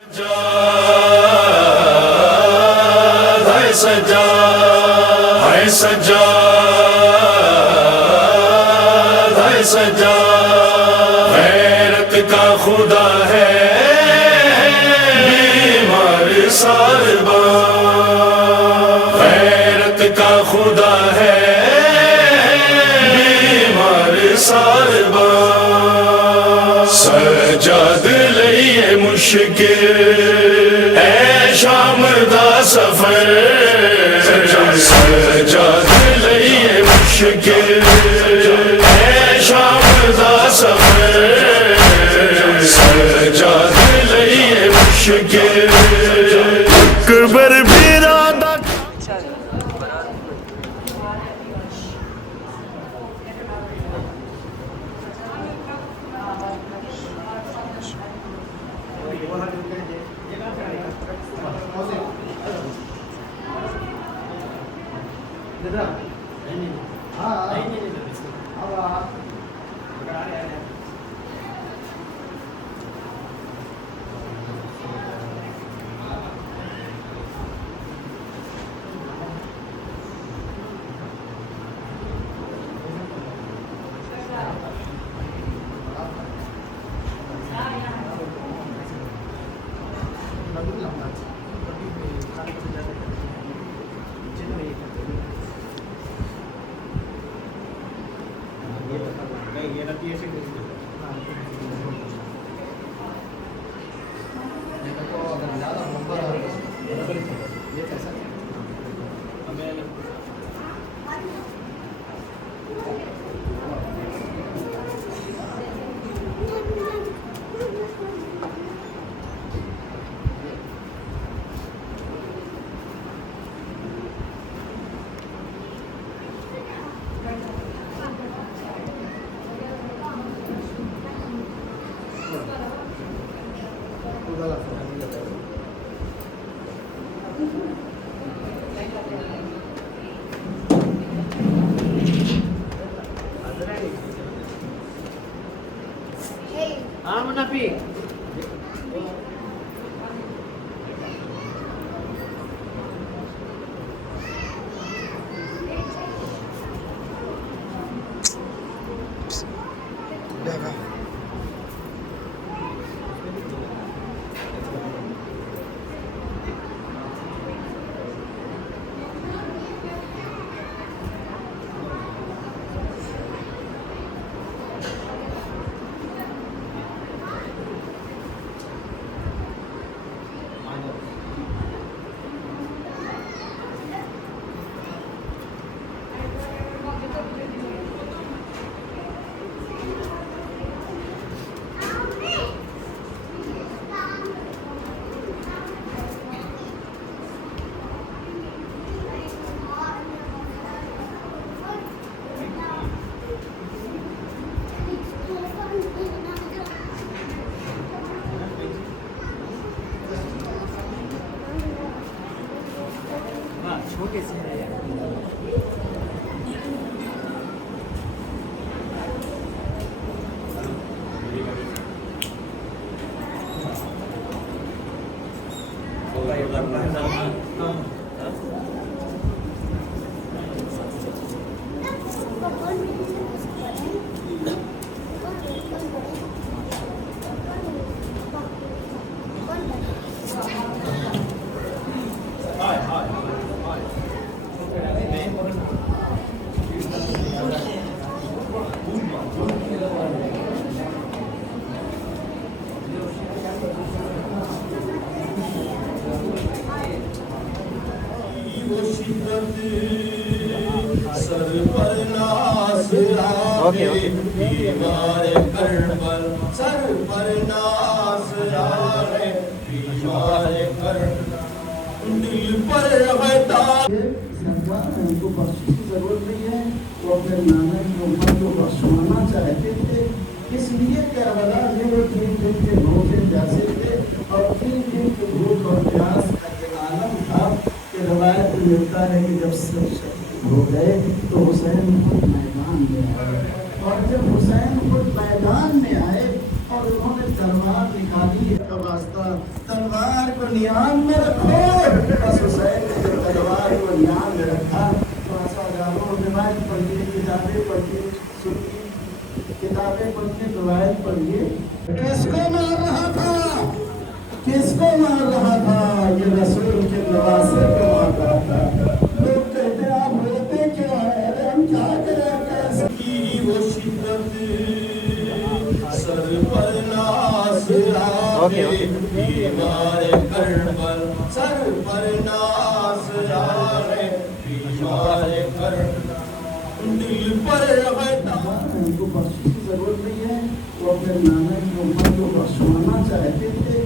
गैरत का खुदा है बीमार सारबा, गैरत का खुदा है बीमार सारबा। सजाद लइए मुश्किल है शाम दा सफर, सजाद लइए मुश्किल है शाम दा सफर, सजाद लइए मुश्किल अकबर बिरादा। छोटे से है ओके बीमार करबल सर पर नास आए, बीमार कर दिल पर रहता। सरकार उनको बख्शिश की जरूरत नहीं है, वो अपने नाना की उम्र को बख्शवाना चाहते थे, इसलिए करबला में वो 3 दिन के रोजे जाते थे और 3 दिन के भूख और प्यास का एक आलम था कि रवायत में मिलता है कि जब सब हो गए तो हुसैन खुद मैदान में आए, और जब हुसैन खुद मैदान में आए और उन्होंने तलवार निकाली का वास्ता तलवार को नियाम में रखो। बस हुसैन ने जब तलवार को नियाम में रखा तो आसादारों रिवायत पढ़िए, किताबें पढ़िए, सुनिए, किताबें पढ़िए, रिवायत पढ़िए। किसको मार रहा था, किसको मार रहा था? ये रसूल के नवासे को मार रहा था। लोग कहते आप रोते क्यों हैं? अरे हम क्या करें? कैसे की वो शिद्दत सर पर नास आए, बीमार करबल सर पर नास आए, बीमार करबल दिल पर रहता। उनको बख्शिश की जरूरत नहीं है, वो अपने नाना की उम्र को बख्शवाना चाहते थे।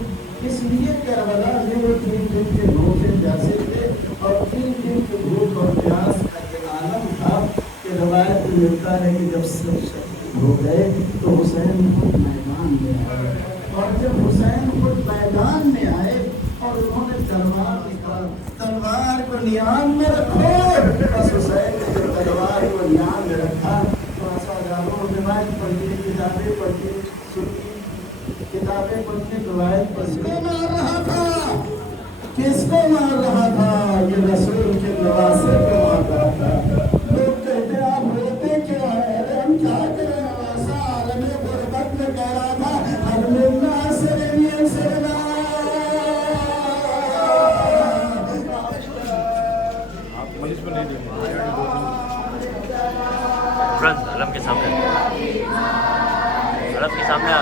इसलिए करबला में वो 3 दिन के रोजे प्यासे थे और 3 दिन के भूख और प्यास का ये आलम था कि रवायत में मिलता है कि जब सब शहीद हो गए तो हुसैन खुद मैदान में आए। और जब हुसैन खुद मैदान में आए और उन्होंने तलवार निकाला, तलवार को नियाम में रखो। बस हुसैन ने जब तलवार को नियाम में रखा तो आसादारों रिवायत पढ़िए, किताबें पढ़िए, सुनिए, किताबें पढ़िए, रिवायत पढ़िए। किसको मार रहा था, किसको मार रहा था? ये रसूल के नवासे को मार रहा था। लोग कहते आप रोते क्यों हैं? अरे हम क्या करें? ऐसा आलम गुरबत में कह रहा था अल्लाह सरनियन सरना। अलम के सामने, अलम के सामने आ।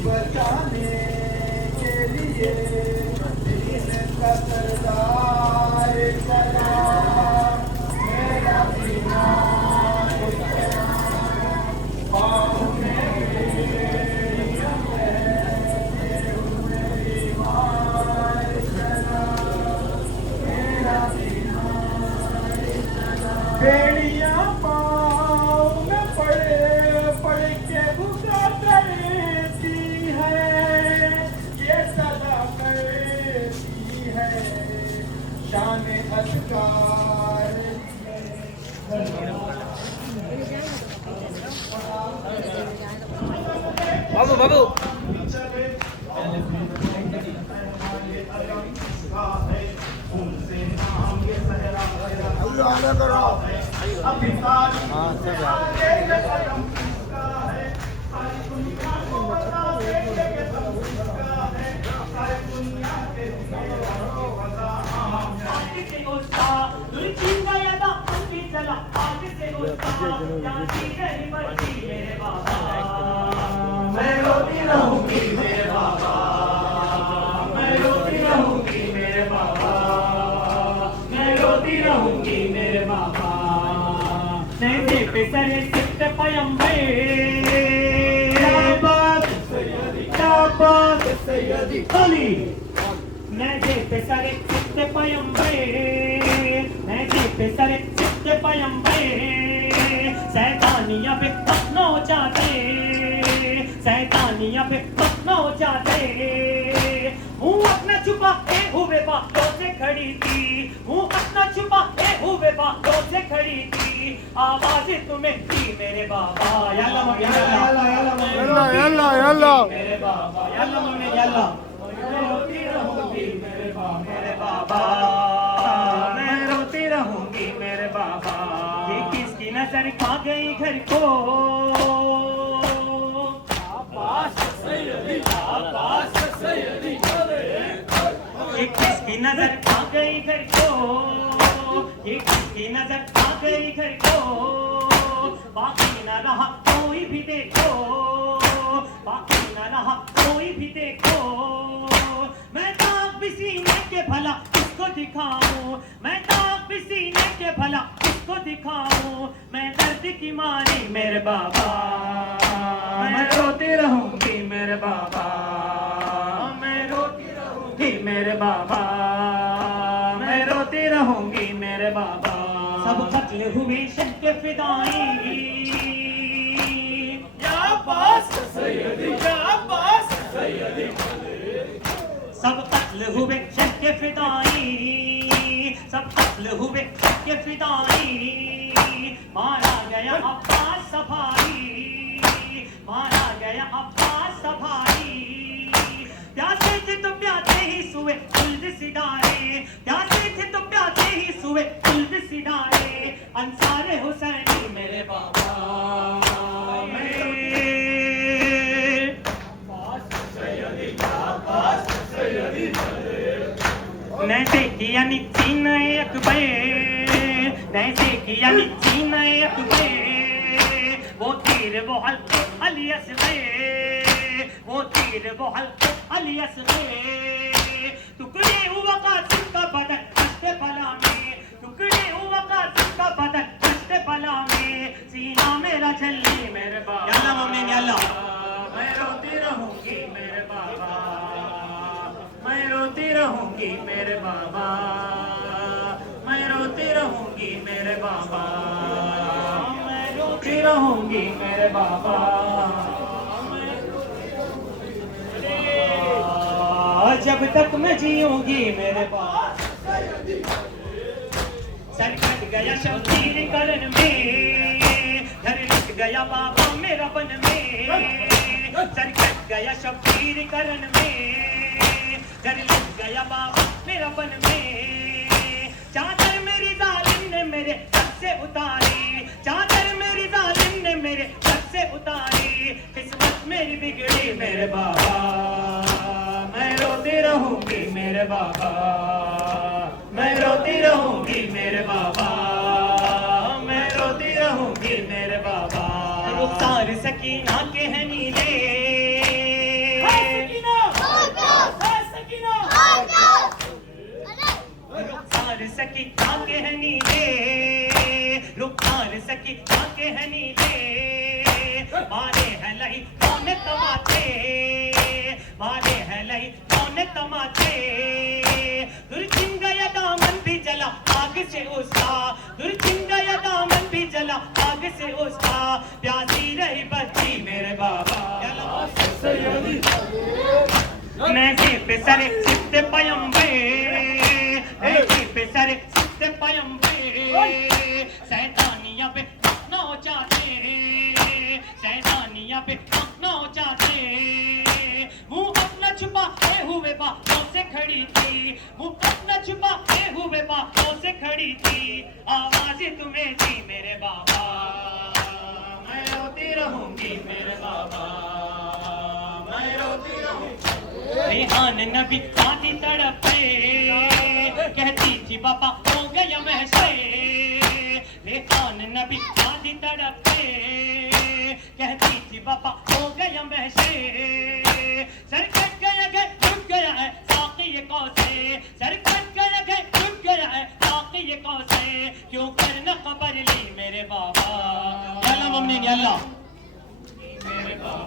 बचाने के लिए दीन का सरदार चला, मेरा बिना पाँव में बेड़ियाँ पाँव में पड़े पड़ के भूखा करती है, ये सदा करती है शान अस्कार बाबू बाबू मैं रोती रहूंगी मेरे बाबा, मैं रोती रहूंगी मेरे बाबा, मैं रोती रहूंगी मेरे बाबा। नैजे पे सरे सिद्ध पयंबे, शाबाश सैयदी अली। नैजे पे सरे सिद्ध पयंबे, नैजे पे सरे सिद्ध पयंबे, सैतानिया पे अपना जाते, सैतानिया पे अपना जाते। हूँ अपना छुपा के हुए बातों से खड़ी थी, हूँ अपना छुपा के हुए बातों से खड़ी थी। आवाज़ तुम्हें दी मेरे बाबा, यल्ला यल्ला यल्ला यल्ला मेरे बाबा, यल्ला मम्मी यल्ला। मैं रोती रहूंगी मेरे बाबा, मेरे बाबा, मैं रोती रहूंगी मेरे बाबा। ये किसकी नजर खा गई घर को, ये किसकी नजर आ गई घर को, ये किसकी नजर आ गई घर को। बाकी न रहा कोई भी देखो, बाकी न रहा कोई भी देखो। मैं दाग भी सीने के भला किसको दिखाऊं, मैं दाग भी सीने के भला किसको दिखाऊं। मैं दर्द की मारी मेरे बाबा, मैं रोती रहूंगी मेरे बाबा, मैं रोती रहूंगी मेरे बाबा, मैं रोती रहूंगी मेरे बाबा। सब कत्ल हुए शह के फिदाई, या अब्बास सैयदी, या अब्बास सैयदी। सब कत्ल हुए शह के फिदाई, सब कत्ल हुए शह के फिदाई, मारा गया अब्बास सफारी, मारा गया अब्बास सफारी। प्यासे थे तो प्यासे ही सुए कुल्द सिदारे, प्यासे थे तो प्यासे ही सुए कुल्द सिदारे, अंसारे हुसैनी मेरे बाबा नैसे किया निचीन अकबर, नैसे किया निचीन अकबर, वो तीर वो हल्के अली असग़र, वो तीर वो हल्के अली असग़र। टुकड़े हुआ कासिम का बदन कश्ते बला में, टुकड़े हुआ कासिम का बदन कश्ते बला में, सीना मेरा जल्दी मेरे बाबा। या अल्लाह मम्मी या अल्लाह, मैं रोती रहूंगी मेरे बाबा, मैं रोती रहूंगी मेरे बाबा, मैं रोती रहूंगी मेरे बाबा, मैं रोती रहूंगी मेरे बाबा। जब तक मैं जीऊंगी मेरे बाबा। सर कट गया शब्दीर करन में, घर लग गया बाबा मेरा बन में, सर कट गया शब्दीर करन में, घर लग गया बाबा मेरा बन में। चादर मेरी जालिम ने मेरे सर से उतारी, चादर मेरी जालिम ने मेरे सर से उतारी, किस्मत मेरी बिगड़ी मेरे बाबा, मैं रोती रहूंगी मेरे बाबा, मैं रोती रहूंगी मेरे बाबा, मैं रोती रहूंगी मेरे बाबा। रुखसार सकीना के हैं नीले, रुखसार सकीना के हैं नीले, रुखसार सकीना के हैं नीले, मारे हैं लही कौन तमाचे, मारे हैं लही कौन तमाचे। दुर्चिन गया दामन भी जला आग से उसका, दुर्चिन गया दामन भी जला आग से उसका, प्यासी रही बच्ची मेरे बाबा। नैज़े पे सरे सिद्ध पयंबे, नैज़े पे सरे सिद्ध पयंबे, सैतानिया पे ना चाहते, सैतानिया पे ना चाहते। मुंह अपना छुपाए हुए बातों से खड़ी थी, मुंह अपना छुपाए हुए बातों से खड़ी थी, आवाज़ें तुम्हें दी मेरे बाबा, मैं रोती रहूंगी मेरे बाबा, मैं रोती रहूंगी। रेहान नबी आदि तड़पे, कहती थी बाबा हो गया मैं से, रेहान नबी आदि तड़पे, कहती थी बाबा हो गया मैं से। सर कट गया है झुक गया है साक़ी ये कौसे, सर कट गया है झुक गया है साक़ी ये कौसे, क्यों करना खबर ली मेरे बाबा। या अल्लाह मम्मी या अल्लाह,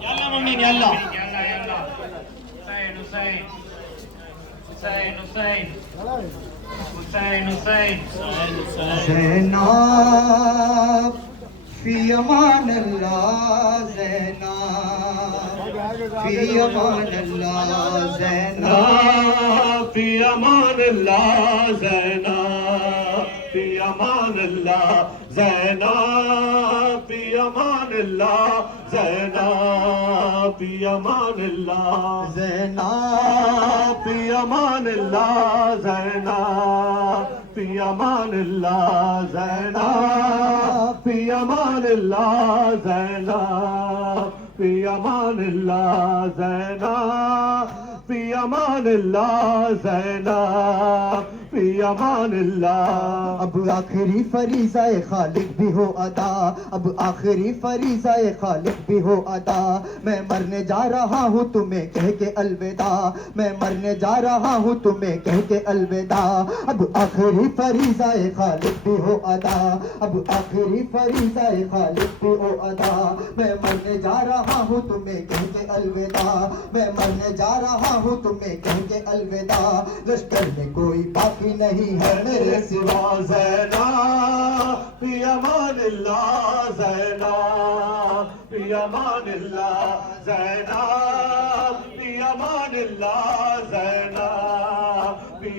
या अल्लाह मम्मी या अल्लाह, या अल्लाह या अल्लाह। हुसैन हुसैन हुसैन हुसैन हुसैन ज़ैनब फी अमान अल्लाह, ज़ैनब फी अमान अल्लाह, ज़ैनब फी अमान अल्लाह, ज़ैनब फी अमान अल्लाह, ज़ैनब फी अमान अल्लाह, ज़ैनब फी अमान अल्लाह, ज़ैनब फी अमान अल्लाह, ज़ैनब फी अमान अल्लाह, ज़ैनब फी अमान अल्लाह, ज़ैनब फी अमान अल्लाह, ज़ैनब फी अमान अल्लाह, ज़ैनब फी अमान अल्लाह। अब आखिरी फरीज़ाए खालिक भी हो अदा, अब आखिरी फरीज़ाए खालिक भी हो अदा, मैं मरने जा रहा हूँ तुम्हें कह के अलविदा, मैं मरने जा रहा हूँ तुम्हें कह के अलविदा। अब आखिरी फरीज़ाए खालिक भी हो अदा, अब आखिरी फरीज़ाए खालिक भी हो अदा, मैं मरने जा रहा हूँ तुम्हें कह के अलविदा, मैं मरने जा रहा हूँ तुम्हें कह के अलविदा। लश्कर में कोई बाकी नहीं है मेरे सिवा, ज़ैनब फी अमान अल्लाह, ज़ैनब फी अमान अल्लाह, ज़ैनब फी अमान अल्लाह, ज़ैनब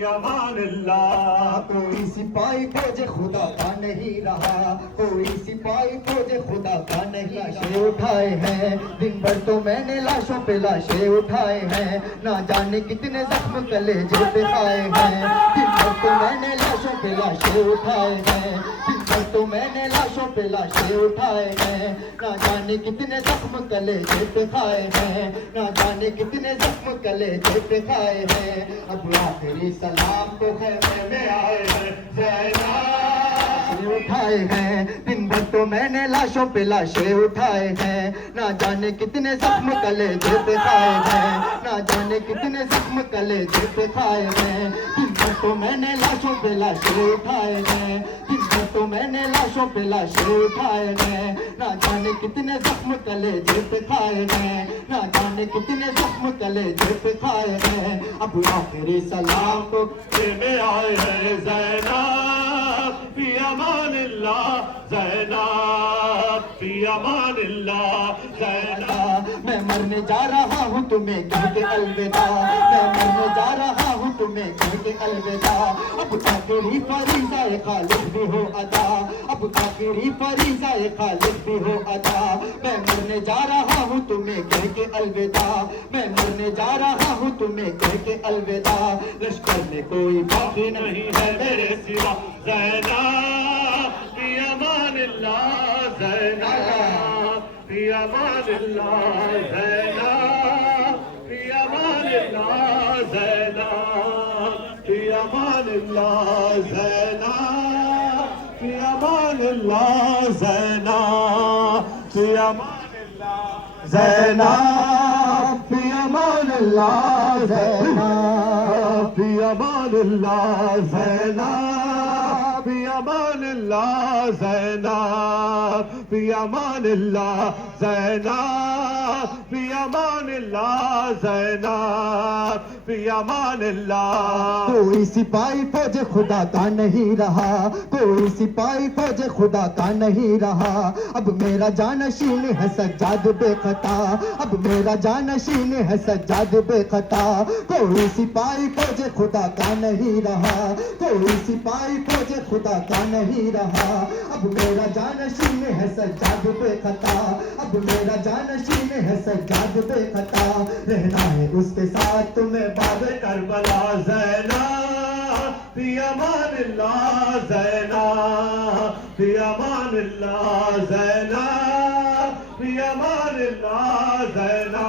फी अमान अल्लाह। कोई सिपाही फौज खुदा का नहीं रहा, कोई सिपाही फौज खुदा का नहीं। लाशें उठाए हैं दिन भर तो मैंने लाशों पे लाशें उठाए हैं, ना जाने कितने जख्म कलेजे पे खाए हैं। दिन भर तो मैंने लाशों पे लाशें उठाए हैं, दिन भर तो मैंने लाशों पे लाशें उठाए हैं, ना जाने कितने जख्म कलेजे पे खाए हैं, ना जाने कितने जख्म कलेजे पे खाए हैं। अब आखिरी सलाम तो खैमे में आए हैं ज़ैनब। उठाए हैं दिन भर तो मैंने लाशों पे लाशें उठाए हैं, ना जाने कितने जख्म कलेजे पे खाए हैं, ना जाने कितने जख्म कलेजे पे खाए हैं। दिन भर तो मैंने लाशों पे लाशें उठाए हैं, दिन भर तो मैंने लाशों पे लाशें उठाए हैं, ना जाने कितने जख्म कलेजे पे खाए हैं, ना जाने कितने जख्म कलेजे पे खाए हैं। अब आखिरी सलाम तो में आए हैं ज़ैनब फी अमान अल्लाह, ज़ैनब फी अमान अल्लाह, ज़ैनब। मैं मरने जा रहा हूँ तुम्हें कह के अलविदा, मैं मरने जा रहा हूँ तुम्हें कह के अलविदा। अब आखिरी फरीज़ा ए खालिद भी हो अदा, अब आखिरी फरीज़ा ए खालिद भी हो अदा। मैं मरने जा रहा हूँ तुम्हें कह के अलविदा, मैं मरने जा रहा हूँ तुम्हें कह के अलविदा। लश्कर में कोई बाकी नहीं है मेरे सिवा, ज़ैनब फी अमान अल्लाह, ज़ैनब फी अमान अल्लाह, ज़ैनब फी अमान अल्लाह, ज़ैनब फी अमान अल्लाह, ज़ैनब फी अमान अल्लाह, ज़ैनब फी अमान अल्लाह, ज़ैनब फी अमान अल्लाह, ज़ैनब फी अमान अल्लाह, ज़ैनब फी अमान अल्लाह, ज़ैनब फी अमान अल्लाह, ज़ैनब फी अमान अल्लाह, ज़ैनब फी अमान अल्लाह। कोई सिपाही फौज खुदा का नहीं रहा, कोई सिपाही फौज खुदा का नहीं रहा। अब मेरा जानशीन है सज्जाद बेखता, अब मेरा जानशीन है सज्जाद बेखता। कोई सिपाही फौज खुदा का नहीं रहा, कोई सिपाही फौज खुदा का नहीं रहा। अब मेरा जानशीन है सज्जाद बेखता, अब मेरा जानशीन है सज्जाद बेखता। रहना है उसके साथ तुम्हें बाद करबला, ज़ैनब फी अमान अल्लाह, ज़ैनब फी अमान अल्लाह, ज़ैनब फी अमान अल्लाह, ज़ैनब।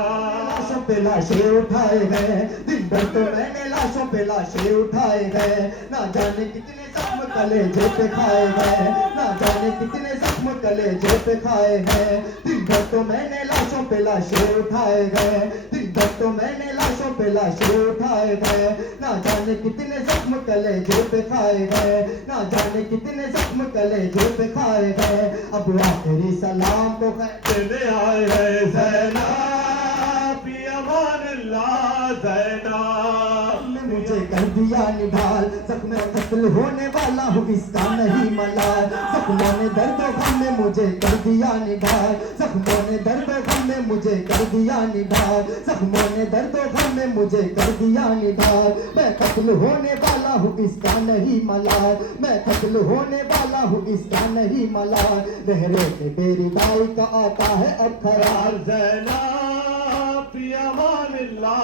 लाशों पे लाशें उठाए हैं दिन भर तो मैंने लाशों पे लाशें उठाए हैं, ना जाने कितने जख्म कलेजे पे खाए हैं, ना जाने कितने जख्म कलेजे पे खाए हैं। दिन भर तो मैंने लाशों पे लाशें उठाए हैं, दिन भर तो मैंने लाशों पे लाशें उठाए हैं, ना जाने कितने जख्म कलेजे पे खाए हैं, ना जाने कितने जख्म कलेजे पे खाए हैं। अब आखिरी सलाम तो कहते आए हैं ज़ैनब फी अमान अल्लाह, ज़ैनब ने मुझे कर दिया निढाल। जख्म कत्ल होने वाला हूँ इसका नहीं मलाल, जख्मों ने दर्द गम में मुझे कर दिया निढाल, जख्मों ने दर्द गम में मुझे कर दिया निढाल, जख्मों ने दर्द गम में मुझे कर दिया निढाल। मैं कत्ल होने वाला हूँ इसका नहीं मलाल, मैं कत्ल होने वाला हूँ इसका नहीं मलाल। लहरों के बेरी दाई का आता है अब खरार, ज़ैनब फी अमान अल्लाह,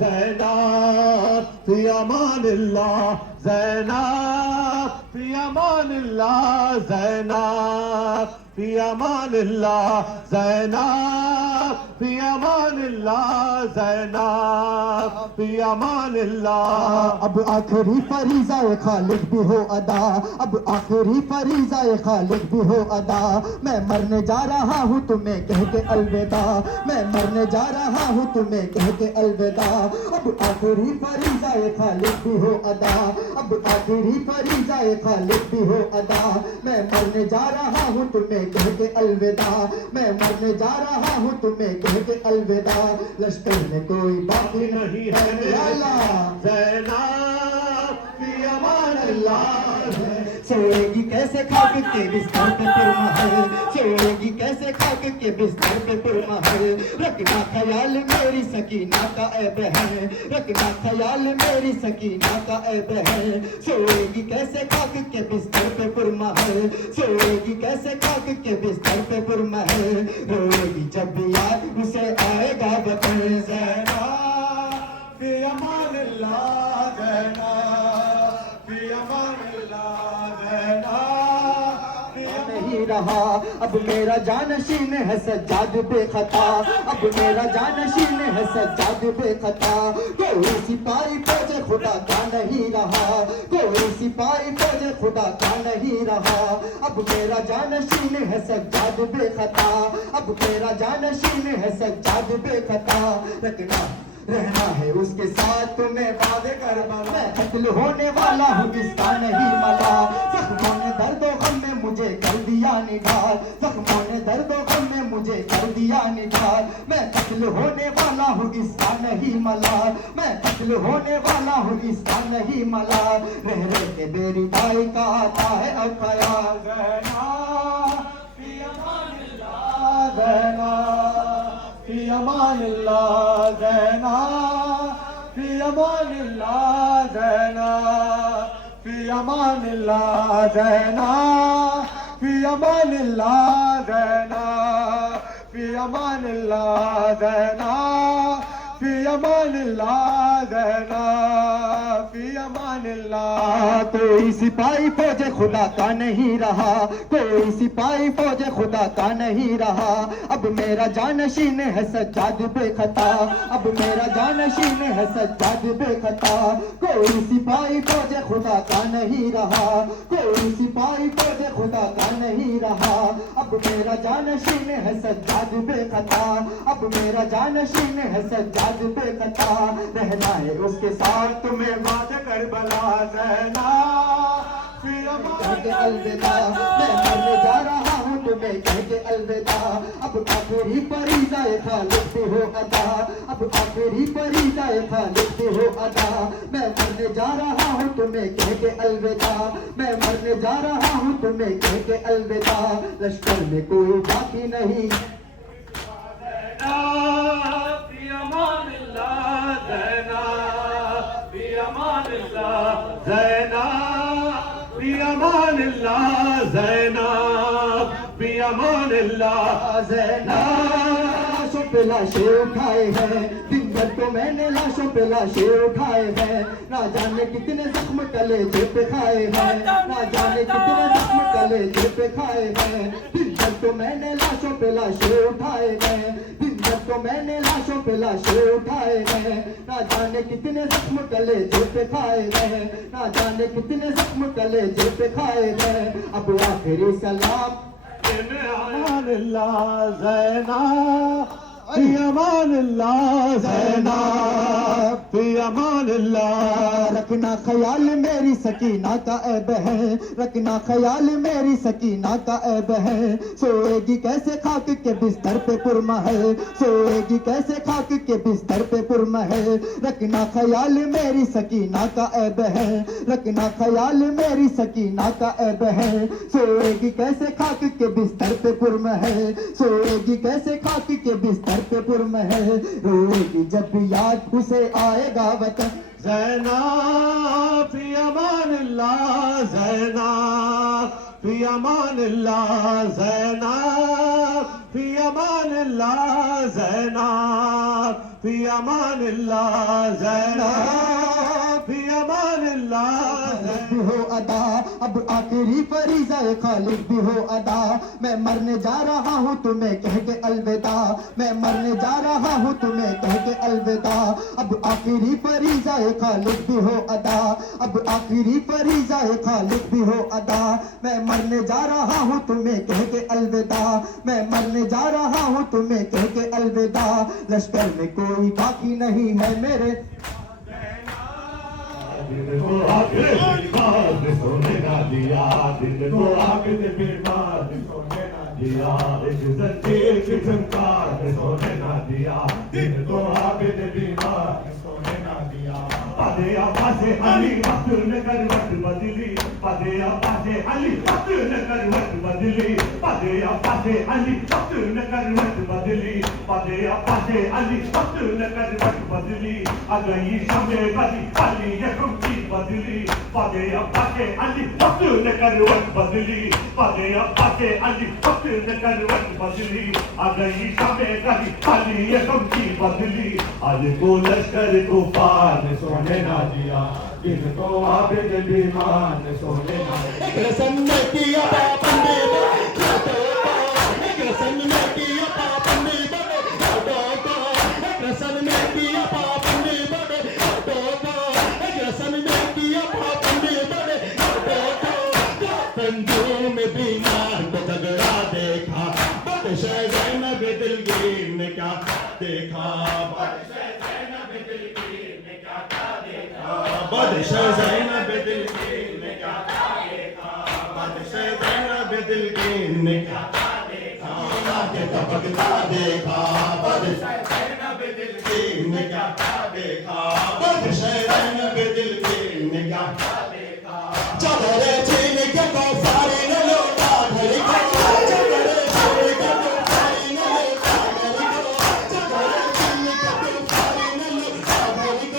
ज़ैनब फी अमान अल्लाह, ज़ैनब फी अमान अल्लाह, ज़ैनब फी अमान अल्लाह, ज़ैनब फी अमान अल्लाह, ज़ैनब फी अमान अल्लाह। अब आखिरी फरीज़ा ए खालिद भी हो अदा, अब आखिरी फरीज़ा ए खालिद भी हो अदा। मैं मरने जा रहा हूँ तुम्हें कह के अलविदा, मैं मरने जा रहा हूँ तुम्हें कह के अलविदा। अब आखिरी फरीज़ा ए खालिद भी हो अदा, अब आखिरी फरीज़ा ए खालिद भी हो अदा। मैं मरने जा रहा हूँ तुम्हें कह के अलविदा, मैं मरने जा रहा हूँ तुम्हें कह के अलविदा। लश्कर में कोई बाकी नहीं है मेरा ज़ैनब फी अमान अल्लाह। सोएगी कैसे खाक के बिस्तर पे पुरमहल, सोएगी कैसे खाक के बिस्तर पे पुरमहल। रखना ख्याल मेरी सकीना का ऐ बहन, रखना ख्याल मेरी सकीना का ऐ बहन। सोएगी कैसे खाक के बिस्तर पे पुरमहल, सोएगी कैसे खाक के बिस्तर पे पुरमहल। रोएगी जब भी याद उसे आएगा वतन। ज़ैना फी अमानिल्लाह, ज़ैना फी अमानिल्लाह, ज़ैना नहीं रहा अब मेरा जानशीन है सज्जाद बेखता, अब मेरा जानशीन है सज्जाद बेखता। कोई सिपाही फौज खुदा का नहीं रहा, कोई सिपाही फौज खुदा का नहीं रहा। अब मेरा जानशीन है सज्जाद बेखता, अब मेरा जानशीन है सज्जाद बेखता। रखना रहना है उसके साथ तुम्हें वादे करबला, मैं कत्ल होने वाला हूँ इसका नहीं मला। जख्मों ने दर्दो गम में मुझे कर दिया निगार, जख्मों ने दर्दो गम में मुझे कर दिया निगार। मैं कत्ल होने वाला हूँ इसका नहीं मला, मैं कत्ल होने वाला हूँ इसका नहीं मला। रह रह के मेरी दाई का आता है अब ख्याल। ज़ैना फी अमानिल्लाह, ज़ैना फी अमानिल्लाह, ज़ैना फी अमानिल्लाह, ज़ैना फी अमानिल्लाह, ज़ैना फी अमानिल्लाह, ज़ैना फी अमानिल्लाह, ज़ैना फी अमानिल्लाह, ज़ैना फी अमानिल्लाह। कोई सिपाही फौज खुदा का नहीं रहा, कोई सिपाही फौज खुदा का नहीं रहा। अब मेरा जानशीन है सज्जाद बेखता, अब मेरा जानशीन है सज्जाद बेखता। कोई सिपाही फौज खुदा का नहीं रहा, कोई सिपाही फौज खुदा का नहीं रहा। अब मेरा जानशीन है सज्जाद बेखता, अब मेरा जानशीन है सज्जाद बेखता। रहना है उसके साथ तुम्हें वादे करबला। ज़ैना फी अमानिल्लाह, अलविदा मैं मरने जा रहा हूँ तुम्हें कह के अलविदा। अब आखिरी फरीज़ाए खालिद भी हो अदा, अब आखिरी फरीज़ाए खालिद भी हो अदा। मैं मरने जा रहा हूँ तुम्हें कह के अलविदा, मैं मरने जा रहा हूँ तुम्हें कह के अलविदा। लश्कर में कोई बाकी नहीं। ज़ैना फी अमानिल्लाह, ज़ैना फी अमानिल्लाह, ज़ैना लाशों पे लाशें उठाए हैं, दिन भर तो मैंने लाशों पे लाशें उठाए हैं। ना जाने कितने जख्म कलेजे पे खाए हैं, ना जाने कितने जख्म कलेजे पे खाए हैं। दिन भर तो मैंने लाशों पे लाशें उठाए हैं, दिन भर तो मैंने लाशों पे लाशें उठाए हैं। ना जाने कितने जख्म कलेजे पे खाए हैं, ना जाने कितने जख्म कलेजे पे खाए हैं। अब आखिरी सलाम अमानिल्लाह, ज़ैना फी अमानिल्लाह, ज़ैना फी अमानिल्लाह। रखना ख्याल मेरी सकीना का ऐ बहन, रखना ख्याल मेरी सकीना का ऐ बहन। सोएगी कैसे खाक के बिस्तर पे पुरमहल, सोएगी कैसे खाक के बिस्तर पे पुरमहल। रखना ख्याल मेरी सकीना का ऐ बहन, रखना ख्याल मेरी सकीना का ऐ बहन। सोएगी कैसे खाक के बिस्तर पे पुरमहल, सोएगी कैसे खाक के बिस्तर पे पुरमहल। रोएगी जब याद उसे आएगा वतन। ज़ैना फी अमानिल्लाह, ज़ैना फी अमानिल्लाह, ज़ैना फी अमानिल्लाह, ज़ैना फी अमानिल्लाह, ज़ैना फी अमानिल्लाह। भी हो अदा अब आखिरी फरीज़ाए खालिद भी हो अदा। मैं मरने जा रहा हूँ तुम्हें कह के अलविदा, मैं मरने जा रहा हूँ तुम्हें कह के अलविदा। अब आखिरी फरीज़ाए खालिद भी हो अदा, अब आखिरी फरीज़ाए खालिद भी हो अदा। मैं मरने जा रहा हूँ तुम्हें कह के अलविदा, मैं मरने जा रहा हूँ तुम्हें कह के अलविदा। लश्कर में कोई बाकी नहीं है मेरे। दिल को आगे बीमार सोने ना दिया, दिल को आगे बीमार सोने ना दिया। एक जंजीर की झंकार सोने ना दिया, दिल को आगे बीमार सोने ना दिया। पदे पासे अली वक्त ने करवट बदली पदे पासे अली वक्त ने करवट बदली पदे पासे अली वक्त ने करवट बदली पदे पासे अली वक्त ने करवट बदली आ गई शमे बदी अली यकम की बदली पदे पासे अली वक्त ने करवट बदली पदे पासे अली वक्त ने करवट बदली आ गई शमे बदी अली यकम की बदली आज को लश्कर को पार सोने ना दिया जिनको आबिद बीमान सोने ना रसन में किया पापने रसन में किया पापने रसन में किया पापने रसन में किया पापने तंजू में बीमार को झगड़ा देखा बादशाह ज़ैनब दिलगीर ने क्या देखा बादशाह ज़ैनब दिलगीर ने क्या देखा बादशाह ज़ैनब दिलगीर ने क्या देखा बादशाह ज़ैनब दिलगीर ने क्या देखा के तपकता देखा बादशाह ज़ैनब दिलगीर ने क्या देखा बादशाह ज़ैनब दिलगीर ने क्या देखा चदरे छीन के तो सारे न लौटा घर को चदरे छीन के तो सारे न लौटा घर को चदरे छीन के तो सारे न लौटा घर को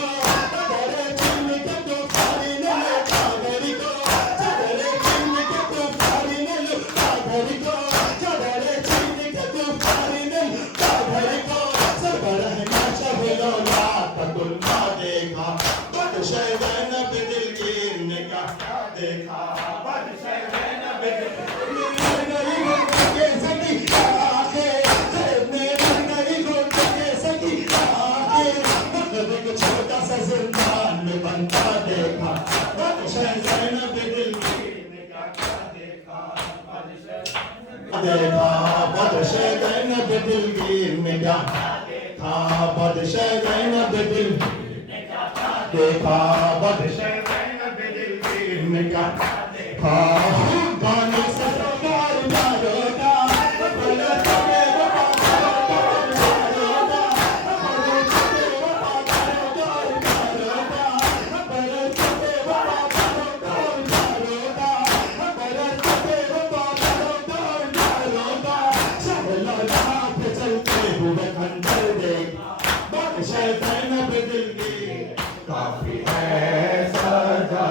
चदरे छीन के तो सारे न लौटा घर को चदरे छीन के तो सारे न लौटा घर को चदरे छीन के तो सारे न लौटा घर को सरबराह नाशा बिलोला तकुल ना देखा बादशाह ज़ैनब दिलगीर ने क्या देखा बादशाह ज़ैनब दिलगीर के सगी आंखें मेरी गोद के सगी आंखें एक छोटा सा जिंदान में बनता देखा बादशाह ज़ैनब दिलगीर ने क्या देखा देखा बादशाह ज़ैनब दिलगीर ने क्या देखा बादशाह ज़ैनब दिलगीर देखा बादशाह ज़ैनब दिलगीर ने क्या देखा गाने से सरकार मारोगा बोला तुम्हें वफादार मारोगा बोले तुम्हें वफादार मारोगा बोले तुम्हें वफादार मारोगा बोले तुम्हें वफादार मारोगा शहला पे चलते हुए खंजर देखा बादशाह ज़ैनब दिलगीर काफी है सजा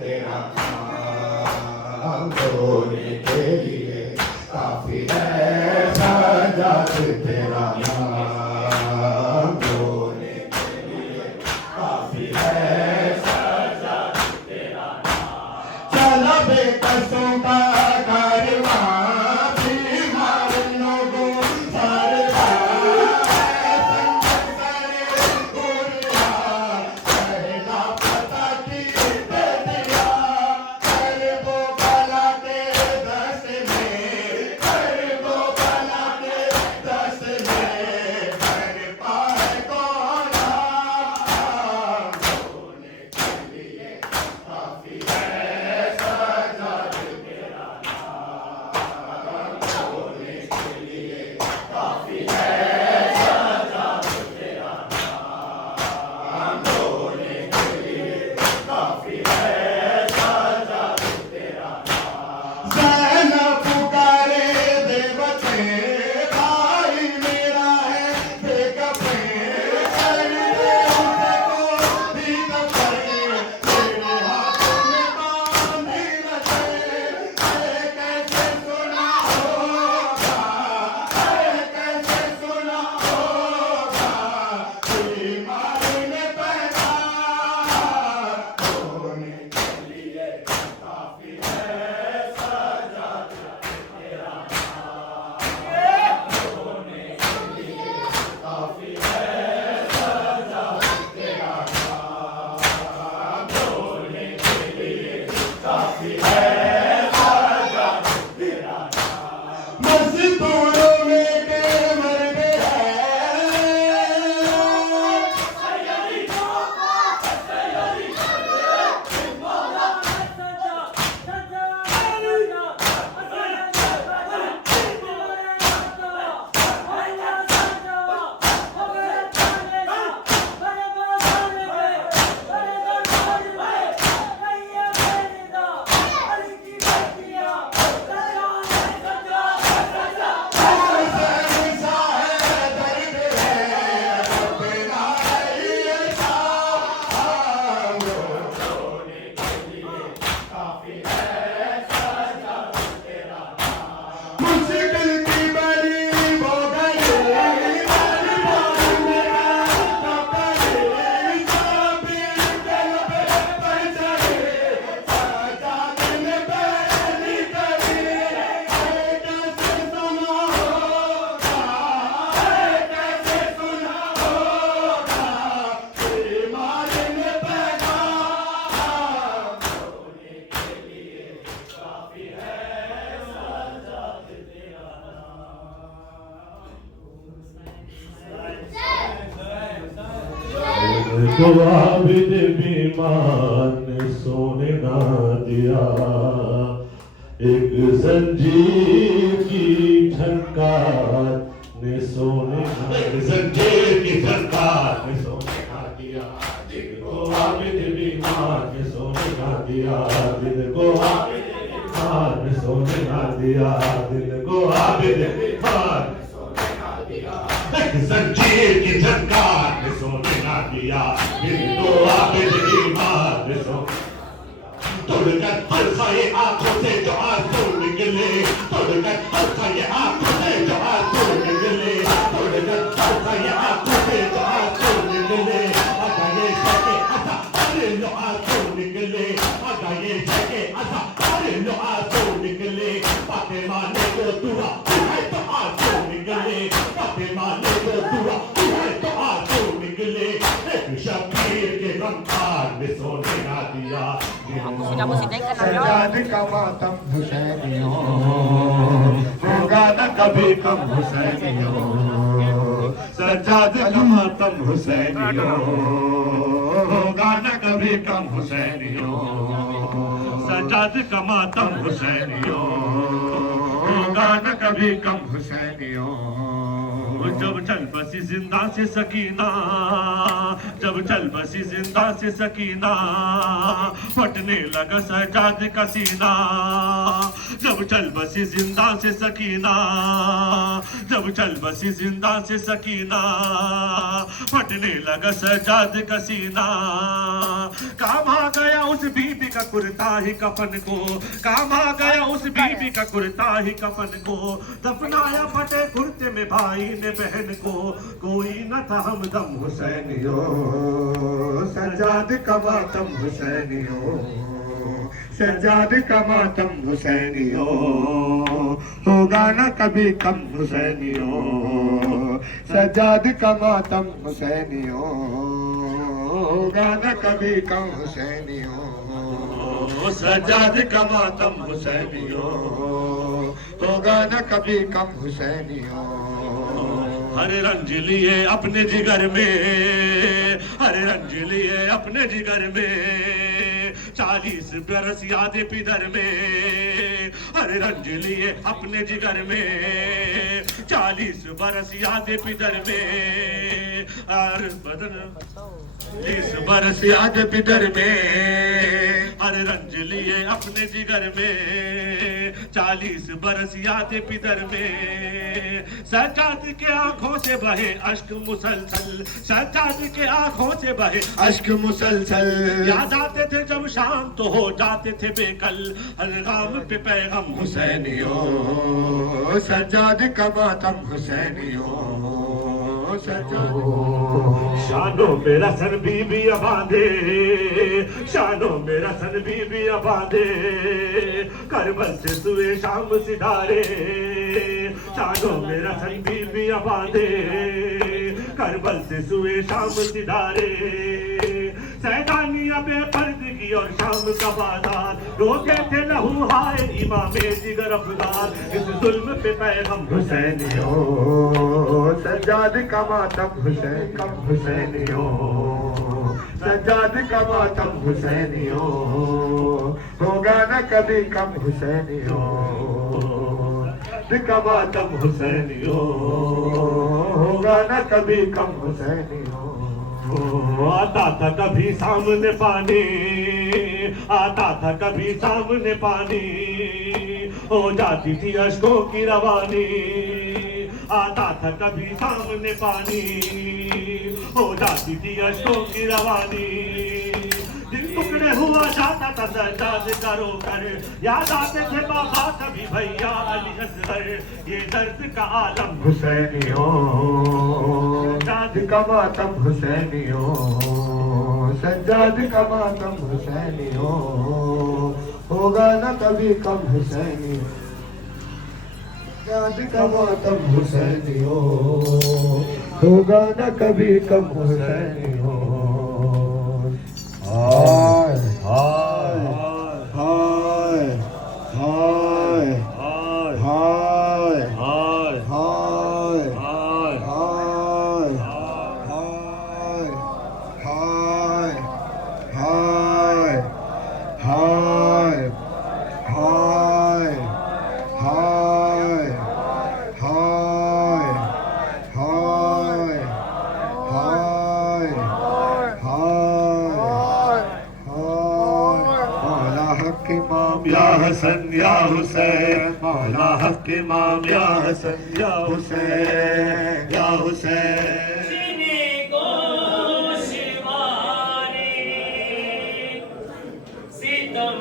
तेरा नाम रोने के लिए काफी है सजा तेरा नाम रोने के लिए काफी है सजा तेरा नाम चला बेकसों का कारवां बीमार लोगों सरवा जिनको आबिद बीमार ने सोने ना दिया, एक जंजीर की झनकार ने सोने ना, एक जंजीर की झनकार ने सोने ना दिया, जिनको आबिद बीमार ने सोने ना दिया, जिनको आबिद बीमार ने सोने ना दिया, जिनको आबिद बीमार ने सोने ना दिया, एक जंजीर की झनकार ने सोने ना दिया, जिनको आबिद बीमार ने सोने तोड़कर हल्काए आंखों से जो आंसू निकले, तोड़कर हल्काए आंखों से जो आंसू निकले, तोड़कर हल्काए आंखों से जो आंसू निकले, आगा ये सके आसा अरे लो आंसू निकले, आगा ये सके आसा अरे लो आंसू निकले, बातें माने को दुआ है तो आंसू निकले, बातें माने को दुआ है तो आंसू निकले, एक शबीर के गमखार ने सोने ना दिया, सजाद का मातम हुसैनियों होगा न कभी कम हुसैनियों, सजाद का मातम हुसैनियों होगा न कभी कम हुसैनियों, सजाद का मातम हुसैनियों होगा न कभी कम हुसैनियों, जब चल बसी जिंदा से सकीना, जब चल बसी जिंदा से सकीना, फटने लगा सजाद का सीना, जब चल बसी जिंदा से सकीना, जब चल बसी जिंदा से सकीना, फटने लगा सजाद का सीना, काम आ गया उस बीबी का कुर्ता ही कफन को, काम आ गया उस बीबी का कुर्ता ही कफन को, दफनाया फटे कुर्ते में भाई ने बहन को, कोई न था हमदम हुसैनियों, सजाद का मातम हुसैनियों, सजाद का मातम हुसैनियों होगा न कभी कम हुसैनियों, सजाद का मातम हुसैनियों होगा न कभी कम हुसैनियों, सजाद का मातम हुसैनियों होगा न कभी कम हुसैनियों, हर रंज लिए अपने जिगर में, हर रंज लिए अपने जिगर में, 40 बरस यादें पिदर में, हर रंज लिए अपने जिगर में, 40 बरस यादें पिदर में, हर बदन 40 बरस याद पिदर में, हर रंज लिए अपने जिगर में, 40 बरस याद पिदर में, सजाद के आंखों से बहे अश्क मुसलसल, सजाद के आंखों से बहे अश्क मुसलसल, याद आते थे जब शाम तो हो जाते थे बेकल, अलगाम पे पैगम हुसैनियों, सजाद का मातम हुसैनियों, शानों मेरा सन बीबी बांधे, शानों मेरा सन बीबी बांधे, करबल से सुए शाम सितारे, शानों मेरा सन बीबी बांधे, करबल से सुए शाम सितारे, सैदानिया बेपर्दगी और शाम का बाजार, रोके थे लहू हाय इमामे जिगर अफगान, इस जुल्म पे पैगम हुसैनियों, सजाद का मातम हुसैन कम हुसैनियों, सजाद का मातम हुसैनियों होगा न कभी कम हुसैनियों, का मातम हुसैनियों होगा न कभी कम हुसैनियों, आता था कभी सामने पानी, आता था कभी सामने पानी, हो जाती थी अश्कों की रवानी, आता था कभी सामने पानी, हो जाती थी अश्कों की रवानी, दिल टुकड़े हुआ जाता था सजाद करो कर, याद आते थे बाबा कभी भैया अली असगर, ये दर्द का आलम हुसैनियों, सजाद का मातम हुसैनियों, सजाद का मातम हुसैनियों होगा न कभी कम हुसैनियों, सजाद का मातम हुसैनियों होगा न कभी कम हुसैनियों, हाय हाय हाय हाय हाय हाय हाय हाय हाय हाय हाय हाय हाय हाय हाय हाय हाय हाय मौला हक इमाम या हसन या हुसैन मौला हक इमाम या हसन या हुसैन या हुसैन सीने गोशवारे सितम